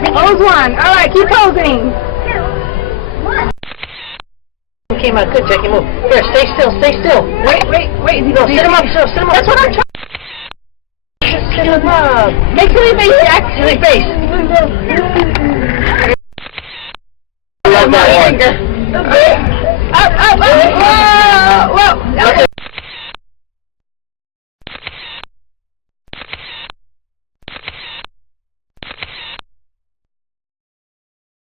Pose one. All right, keep posing. Came out good, Jackie. Move. Here, stay still. Stay still. Wait. No, sit him up. Sit him up. That's what I'm trying. Sit him up. Make silly face, Jack. Silly face. I love that one. Up. Whoa.